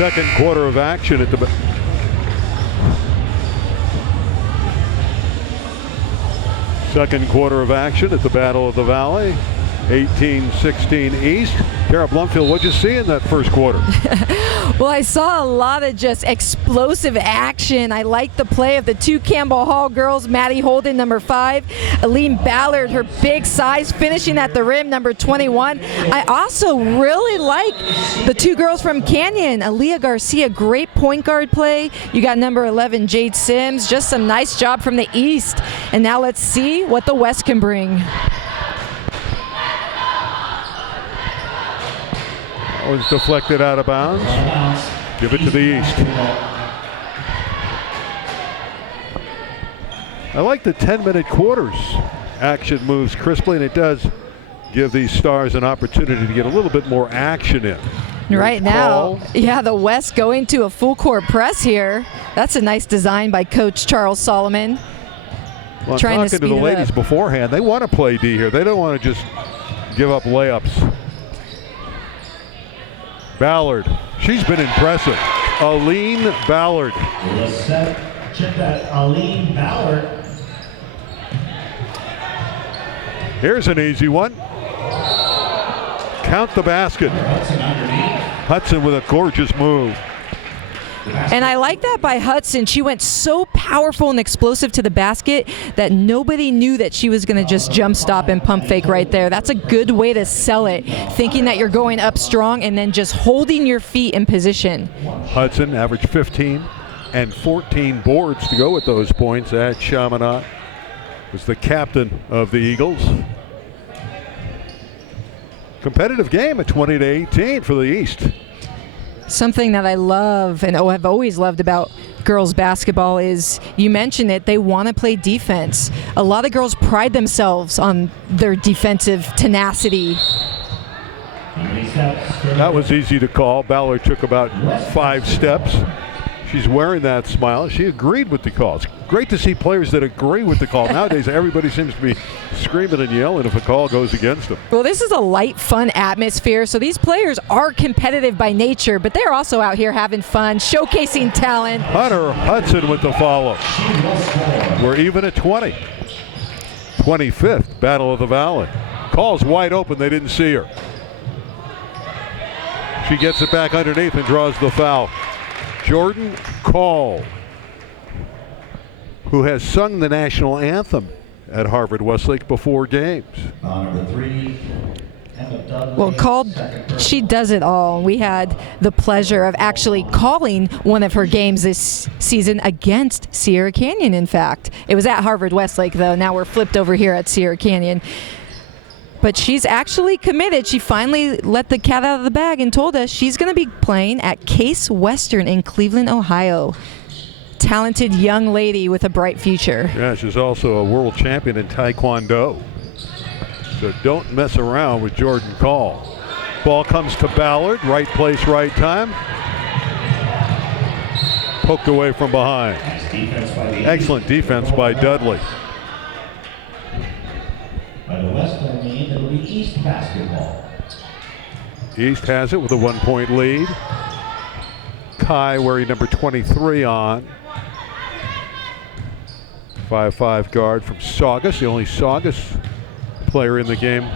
Second quarter of action at the Battle of the Valley. 18-16 East. Cara Blumfield, what'd you see in that first quarter? Well, I saw a lot of just explosive action. I liked the play of the two Campbell Hall girls, Maddie Holden, number 5, Aline Ballard, her big size, finishing at the rim, number 21. I also really like the two girls from Canyon, Aaliyah Garcia, great point guard play. You got number 11, Jade Sims, just some nice job from the East. And now let's see what the West can bring. Was deflected out of bounds. Give it to the East. I like the 10-minute quarters. Action moves crisply, and it does give these stars an opportunity to get a little bit more action in. Right now, yeah, the West going to a full court press here. That's a nice design by Coach Charles Solomon. Well, I'm talking to the ladies beforehand. They want to play D here. They don't want to just give up layups. Ballard, she's been impressive. Aline Ballard. Aline Ballard. Here's an easy one. Count the basket. Hudson with a gorgeous move. And I like that by Hudson. She went so powerful and explosive to the basket that nobody knew that she was going to just jump stop and pump fake right there. That's a good way to sell it, thinking that you're going up strong and then just holding your feet in position. Hudson averaged 15 and 14 boards to go with those points at Chaminade. Was the captain of the Eagles. Competitive game at 20-18 for the East. Something that I love and have always loved about girls basketball is, you mentioned it, they want to play defense. A lot of girls pride themselves on their defensive tenacity. That was easy to call. Ballard took about 5 steps. She's wearing that smile. She agreed with the call. It's great to see players that agree with the call. Nowadays, everybody seems to be screaming and yelling if a call goes against them. Well, this is a light, fun atmosphere, so these players are competitive by nature, but they're also out here having fun, showcasing talent. Hunter Hudson with the follow. We're even at 20. 25th Battle of the Valley. Call's wide open. They didn't see her. She gets it back underneath and draws the foul. Jordan Call, who has sung the national anthem at Harvard Westlake before games. Well, she does it all. We had the pleasure of actually calling one of her games this season against Sierra Canyon, in fact. It was at Harvard Westlake, though. Now we're flipped over here at Sierra Canyon. But she's actually committed. She finally let the cat out of the bag and told us she's going to be playing at Case Western in Cleveland, Ohio. Talented young lady with a bright future. Yeah, she's also a world champion in Taekwondo. So don't mess around with Jordan Call. Ball comes to Ballard. Right place, right time. Poked away from behind. Excellent defense by Dudley. By the Western team, it'll be East basketball. East has it with a 1-point lead. Kai wearing number 23 on. 5'5" guard from Saugus, the only Saugus player in the game.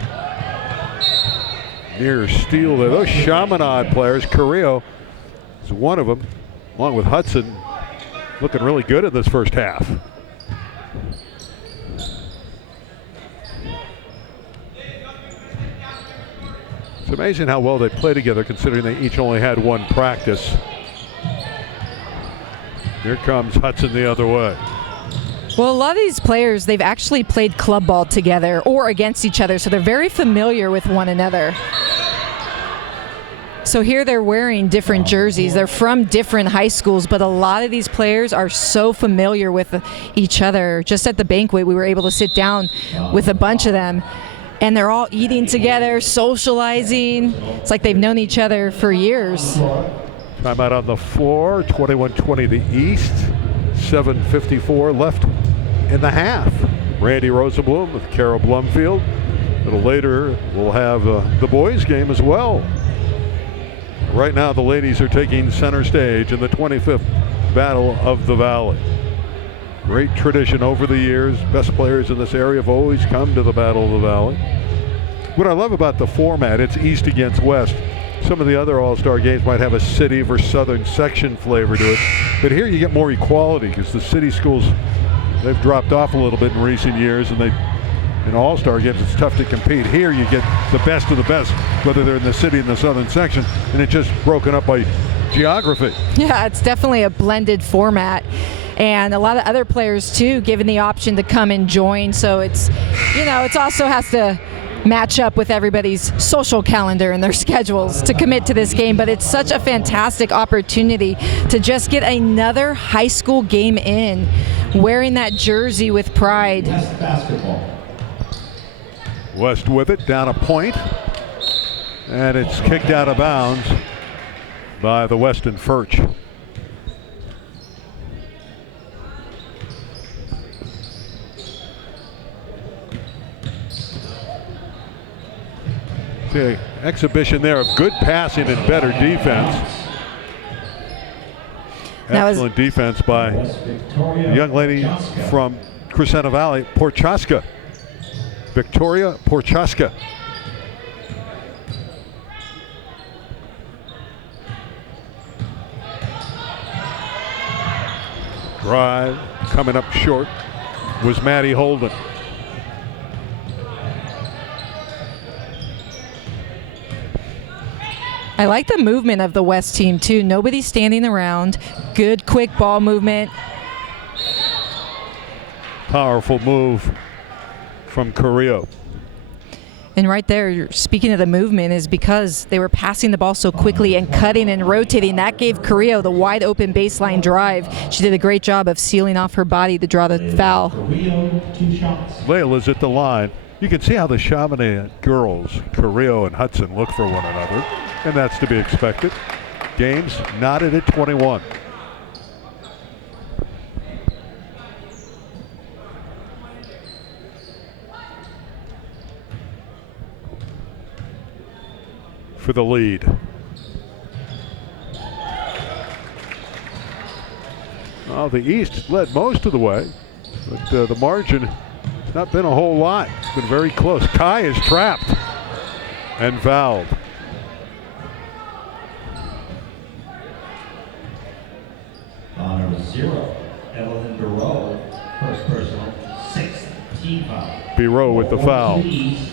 Near steal there. Those Chaminade players, Carrillo is one of them, along with Hudson, looking really good in this first half. It's amazing how well they play together, considering they each only had one practice. Here comes Hudson the other way. Well, a lot of these players, they've actually played club ball together or against each other, so they're very familiar with one another. So here they're wearing different jerseys. They're from different high schools, but a lot of these players are so familiar with each other. Just at the banquet, we were able to sit down with a bunch of them, and they're all eating together, socializing. It's like they've known each other for years. Timeout on the floor, 21-20 the East, 7:54 left in the half. Randy Rosenbloom with Cara Blumfield. A little later, we'll have the boys game as well. Right now, the ladies are taking center stage in the 25th Battle of the Valley. Great tradition over the years. Best players in this area have always come to the Battle of the Valley. What I love about the format, it's East against West. Some of the other All-Star games might have a city versus southern section flavor to it. But here you get more equality because the city schools, they've dropped off a little bit in recent years, and in All-Star games it's tough to compete. Here you get the best of the best, whether they're in the city in the southern section, and it's just broken up by geography. Yeah, it's definitely a blended format. And a lot of other players too given the option to come and join. So it's, it also has to match up with everybody's social calendar and their schedules to commit to this game. But it's such a fantastic opportunity to just get another high school game in, wearing that jersey with pride. West basketball. West with it, down a point, and it's kicked out of bounds by the Weston Furch. The exhibition there of good passing and better defense. Excellent defense by a young lady from Crescenta Valley, Porchaska. Victoria Porchaska. Drive coming up short was Maddie Holden. I like the movement of the West team too. Nobody's standing around. Good quick ball movement. Powerful move from Carrillo. And right there, speaking of the movement, is because they were passing the ball so quickly and cutting and rotating. That gave Carrillo the wide open baseline drive. She did a great job of sealing off her body to draw the foul. Carrillo, 2 shots. Layla's at the line. You can see how the Chaminade girls, Carrillo and Hudson, look for one another, and that's to be expected. Game's knotted at 21. For the lead. Well, the East led most of the way, but the margin has not been a whole lot. It's been very close. Kai is trapped and fouled. Number 0, Evelyn Bureau, first personal, 6th team foul. Bureau with the foul. East.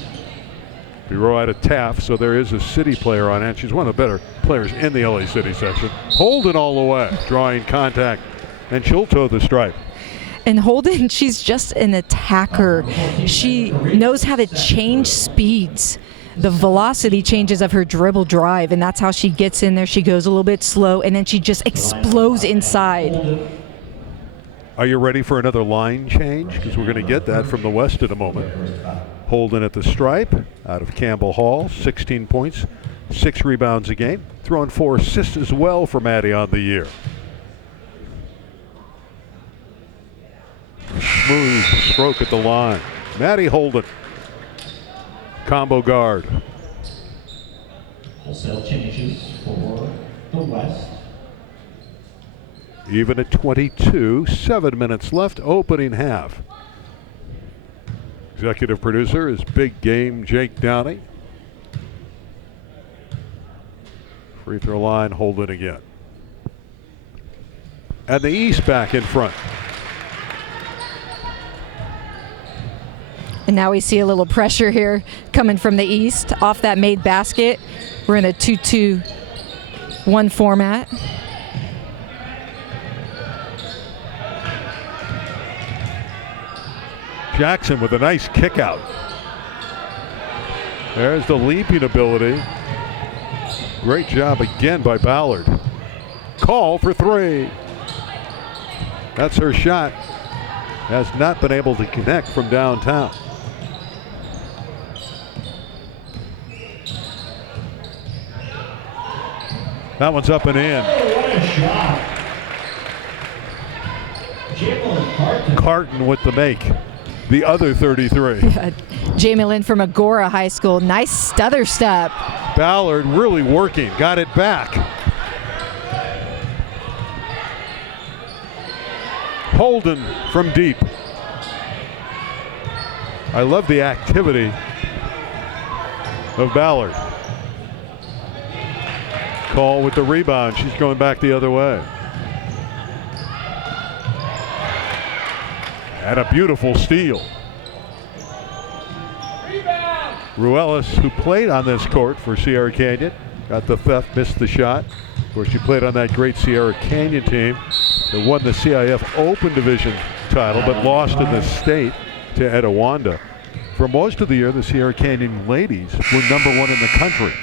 Bureau out of Taft, so there is a city player on hand. She's one of the better players in the LA City section. Holden all the way, drawing contact, and she'll toe the stripe. And Holden, she's just an attacker. She knows how to change speeds. The velocity changes of her dribble drive, and that's how she gets in there. She goes a little bit slow, and then she just explodes inside. Are you ready for another line change? Because we're going to get that from the West in a moment. Holden at the stripe, out of Campbell Hall, 16 points, 6 rebounds a game, throwing 4 assists as well for Maddie on the year. Smooth stroke at the line. Maddie Holden, combo guard. Wholesale changes for the West. Even at 22, 7 minutes left, opening half. Executive producer is Big Game Jake Downey. Free throw line, Holden again. And the East back in front. And now we see a little pressure here coming from the East off that made basket. We're in a 2-2-1 format. Jackson with a nice kick out. There's the leaping ability. Great job again by Ballard. Call for 3. That's her shot. Has not been able to connect from downtown. That one's up and in. Oh, what a shot. Jalen Carton with the make. The other 33. Jamie Lynn from Agora High School. Nice stutter step. Ballard really working, got it back. Holden from deep. I love the activity of Ballard. Call with the rebound. She's going back the other way. And a beautiful steal. Ruelas, who played on this court for Sierra Canyon, got the theft, missed the shot. Of course, she played on that great Sierra Canyon team that won the CIF Open Division title, but lost in the state to Etiwanda. For most of the year, the Sierra Canyon ladies were #1 in the country.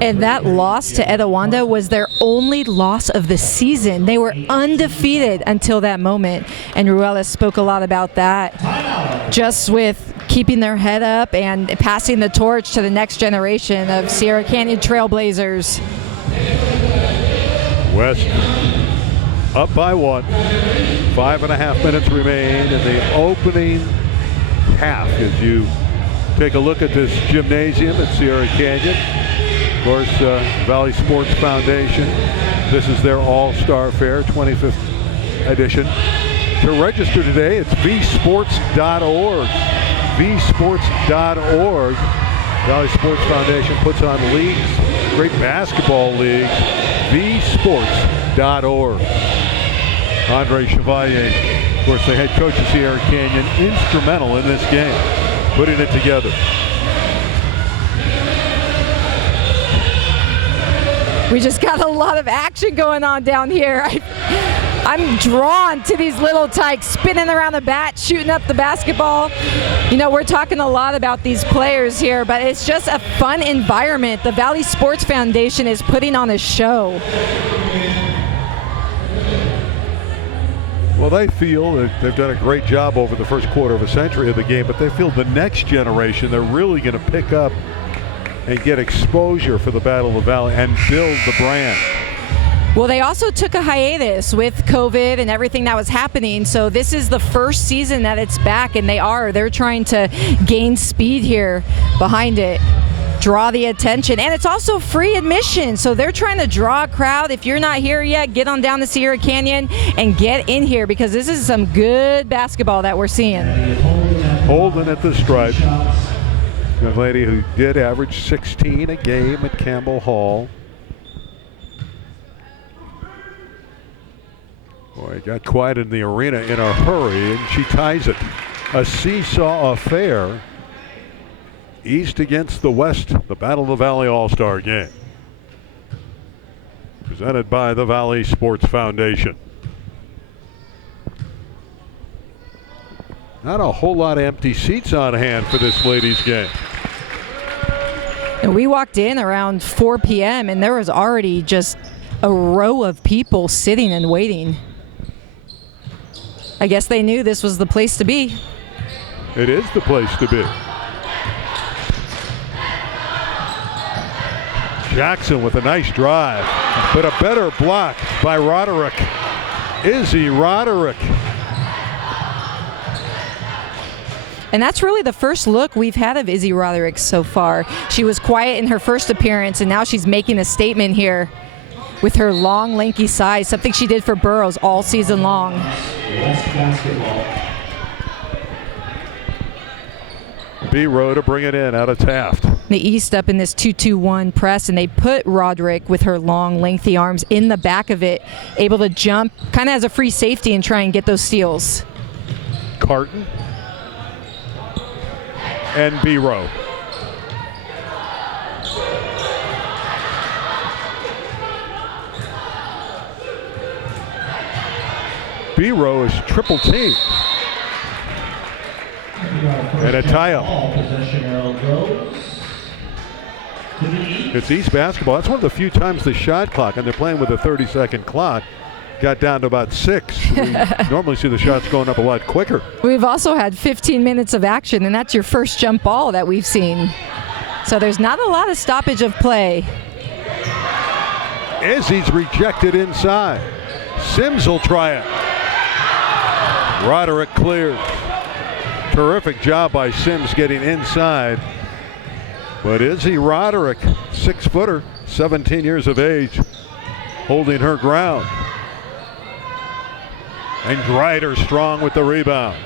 And that loss to Etiwanda was their only loss of the season. They were undefeated until that moment. And Ruelas spoke a lot about that, just with keeping their head up and passing the torch to the next generation of Sierra Canyon Trailblazers. West up by 1. 5.5 minutes remain in the opening half as you take a look at this gymnasium at Sierra Canyon. Of course, Valley Sports Foundation. This is their All-Star Fair, 25th edition. To register today, it's vsports.org. vsports.org. Valley Sports Foundation puts on leagues, great basketball leagues. vsports.org. Andre Chevalier, of course, the head coach of Sierra Canyon, instrumental in this game, putting it together. We just got a lot of action going on down here. I'm drawn to these little tykes spinning around the bat, shooting up the basketball. You know, we're talking a lot about these players here, but it's just a fun environment. The Valley Sports Foundation is putting on a show. Well, they feel that they've done a great job over the first quarter of a century of the game, but they feel the next generation, they're really going to pick up and get exposure for the Battle of the Valley and build the brand. Well, they also took a hiatus with COVID and everything that was happening, so this is the first season that it's back, and they're trying to gain speed here behind it, draw the attention, and it's also free admission, so they're trying to draw a crowd. If you're not here yet, get on down to Sierra Canyon and get in here, because this is some good basketball that we're seeing. Holden at the stripe. Young lady who did average 16 a game at Campbell Hall. Boy, it got quiet in the arena in a hurry, and she ties it. A seesaw affair. East against the West, the Battle of the Valley All-Star Game. Presented by the Valley Sports Foundation. Not a whole lot of empty seats on hand for this ladies' game. And we walked in around 4 p.m. and there was already just a row of people sitting and waiting. I guess they knew this was the place to be. It is the place to be. Jackson with a nice drive, but a better block by Roderick. Izzy Roderick. And that's really the first look we've had of Izzy Roderick so far. She was quiet in her first appearance, and now she's making a statement here with her long, lanky size, something she did for Burroughs all season long. B-Row to bring it in out of Taft. The East up in this 2-2-1 press, and they put Roderick with her long, lengthy arms in the back of it, able to jump kind of as a free safety and try and get those steals. Carton and B-Row. B-Row is triple team. And a tie-up. It's East basketball. That's one of the few times the shot clock, and they're playing with a 30-second clock, got down to about 6. We normally see the shots going up a lot quicker. We've also had 15 minutes of action, and that's your first jump ball that we've seen. So there's not a lot of stoppage of play. Izzy's rejected inside. Sims will try it. Roderick clears. Terrific job by Sims getting inside. But Izzy Roderick, 6-footer, 17 years of age, holding her ground. And Greider strong with the rebound.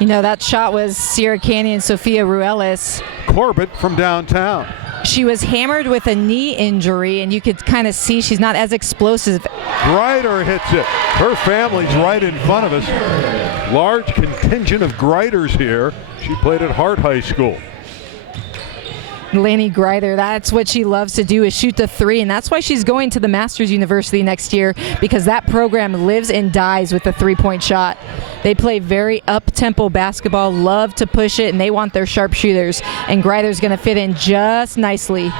You know, that shot was Sierra Canyon Sophia Ruelas. Corbett from downtown. She was hammered with a knee injury, and you could kind of see she's not as explosive. Greider hits it. Her family's right in front of us. Large contingent of Greiders here. She played at Hart High School. Laney Greider, that's what she loves to do, is shoot the three, and that's why she's going to the Masters University next year, because that program lives and dies with the three-point shot. They play very up-tempo basketball, love to push it, and they want their sharpshooters, and Greider's going to fit in just nicely.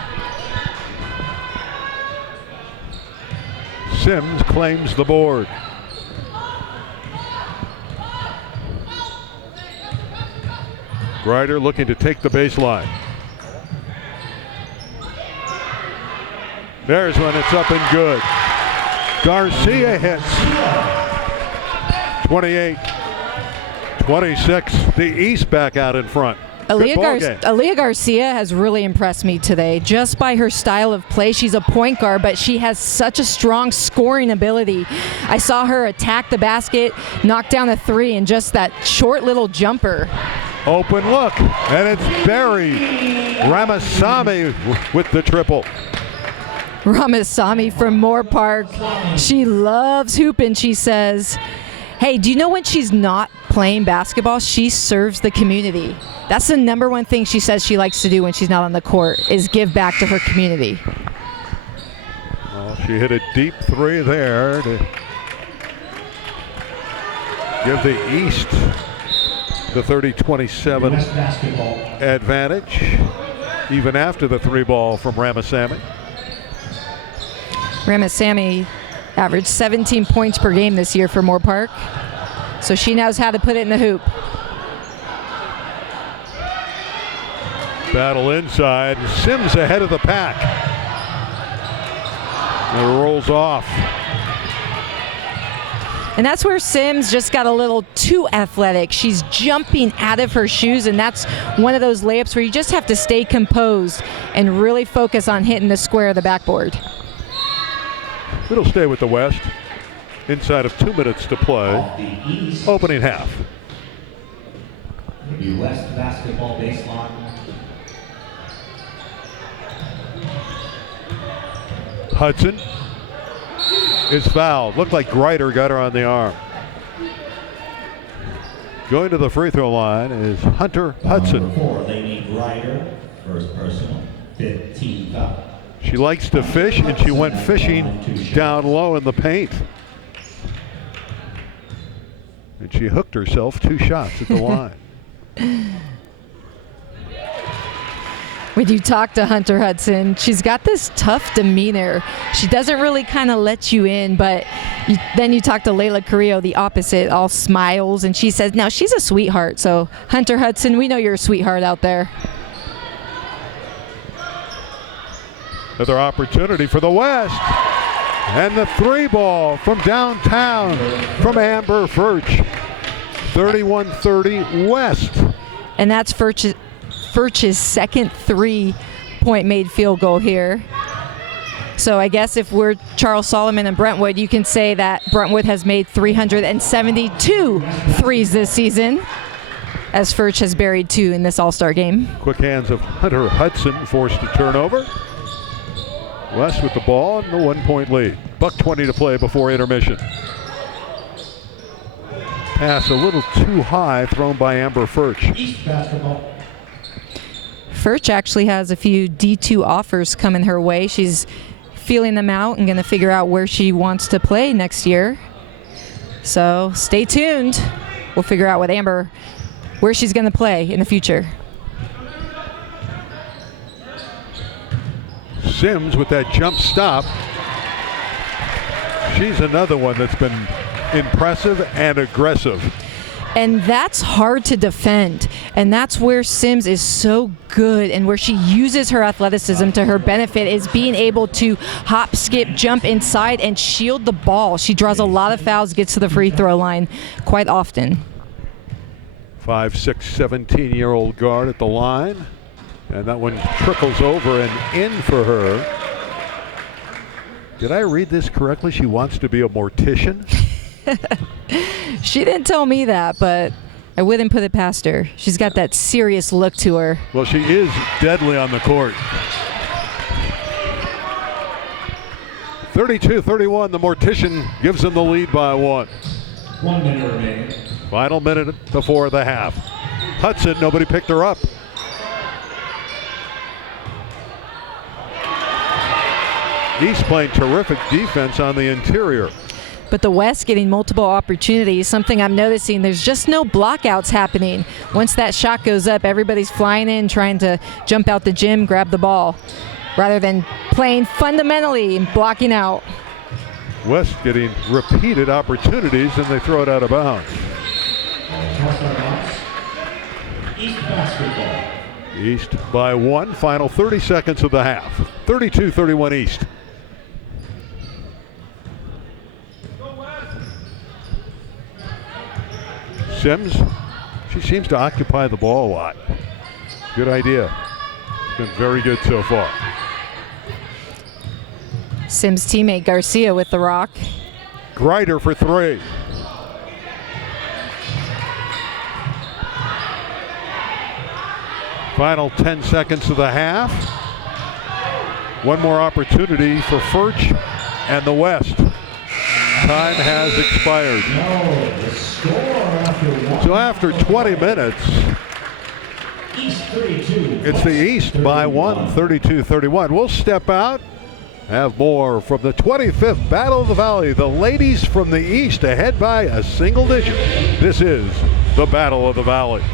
Sims claims the board. Greider looking to take the baseline. There's one, it's up and good. Garcia hits. 28-26. The East back out in front. Aaliyah Garcia has really impressed me today just by her style of play. She's a point guard, but she has such a strong scoring ability. I saw her attack the basket, knock down a three, and just that short little jumper. Open look, and it's buried. Ramasamy with the triple. Ramasamy from Moore Park. She loves hooping, she says. Hey, do you know when she's not playing basketball, she serves the community. That's the number one thing she says she likes to do when she's not on the court, is give back to her community. Well, she hit a deep three there to give the East the 30-27 advantage, even after the three ball from Ramasamy. Ramasamy averaged 17 points per game this year for Moore Park, so she knows how to put it in the hoop. Battle inside. Sims ahead of the pack. It rolls off. And that's where Sims just got a little too athletic. She's jumping out of her shoes, and that's one of those layups where you just have to stay composed and really focus on hitting the square of the backboard. It'll stay with the West. Inside of 2 minutes to play. Opening half. West basketball baseline. Hudson is fouled. Looked like Greider got her on the arm. Going to the free throw line is Hunter Hudson. Number 4, Laney Greider, first personal, 15 foul. She likes to fish, and she went fishing down low in the paint. And she hooked herself 2 shots at the line. When you talk to Hunter Hudson, she's got this tough demeanor. She doesn't really kind of let you in, but then you talk to Layla Carrillo, the opposite, all smiles, and she says, now she's a sweetheart. So Hunter Hudson, we know you're a sweetheart out there. Another opportunity for the West. And the three ball from downtown from Amber Furch. 31-30 West. And that's Furch's second three-point made field goal here. So I guess if we're Charles Solomon and Brentwood, you can say that Brentwood has made 372 threes this season, as Furch has buried 2 in this All-Star game. Quick hands of Hunter Hudson forced a turnover. West with the ball and the 1-point lead. $1:20 to play before intermission. Pass a little too high thrown by Amber Furch. East basketball. Furch actually has a few D2 offers coming her way. She's feeling them out and going to figure out where she wants to play next year. So stay tuned. We'll figure out with Amber where she's going to play in the future. Sims with that jump stop. She's another one that's been impressive and aggressive. And that's hard to defend. And that's where Sims is so good, and where she uses her athleticism to her benefit, is being able to hop, skip, jump inside and shield the ball. She draws a lot of fouls, gets to the free throw line quite often. 5'6", 17-year-old guard at the line. And that one trickles over and in for her. Did I read this correctly? She wants to be a mortician? She didn't tell me that, but I wouldn't put it past her. She's got that serious look to her. Well, she is deadly on the court. 32-31, the mortician gives them the lead by 1. 1 minute remaining. Final minute before the half. Hudson, nobody picked her up. East playing terrific defense on the interior. But the West getting multiple opportunities. Something I'm noticing, there's just no blockouts happening. Once that shot goes up, everybody's flying in, trying to jump out the gym, grab the ball, rather than playing fundamentally and blocking out. West getting repeated opportunities, and they throw it out of bounds. East basketball. East by 1, final 30 seconds of the half. 32-31 East. Sims, she seems to occupy the ball a lot. Good idea. Been very good so far. Sims' teammate Garcia with the rock. Grider for 3. Final 10 seconds of the half. One more opportunity for Furch and the West. Time has expired. So after 20 minutes, it's the East by 1, 32-31. We'll step out, have more from the 25th Battle of the Valley. The ladies from the East ahead by a single digit. This is the Battle of the Valley.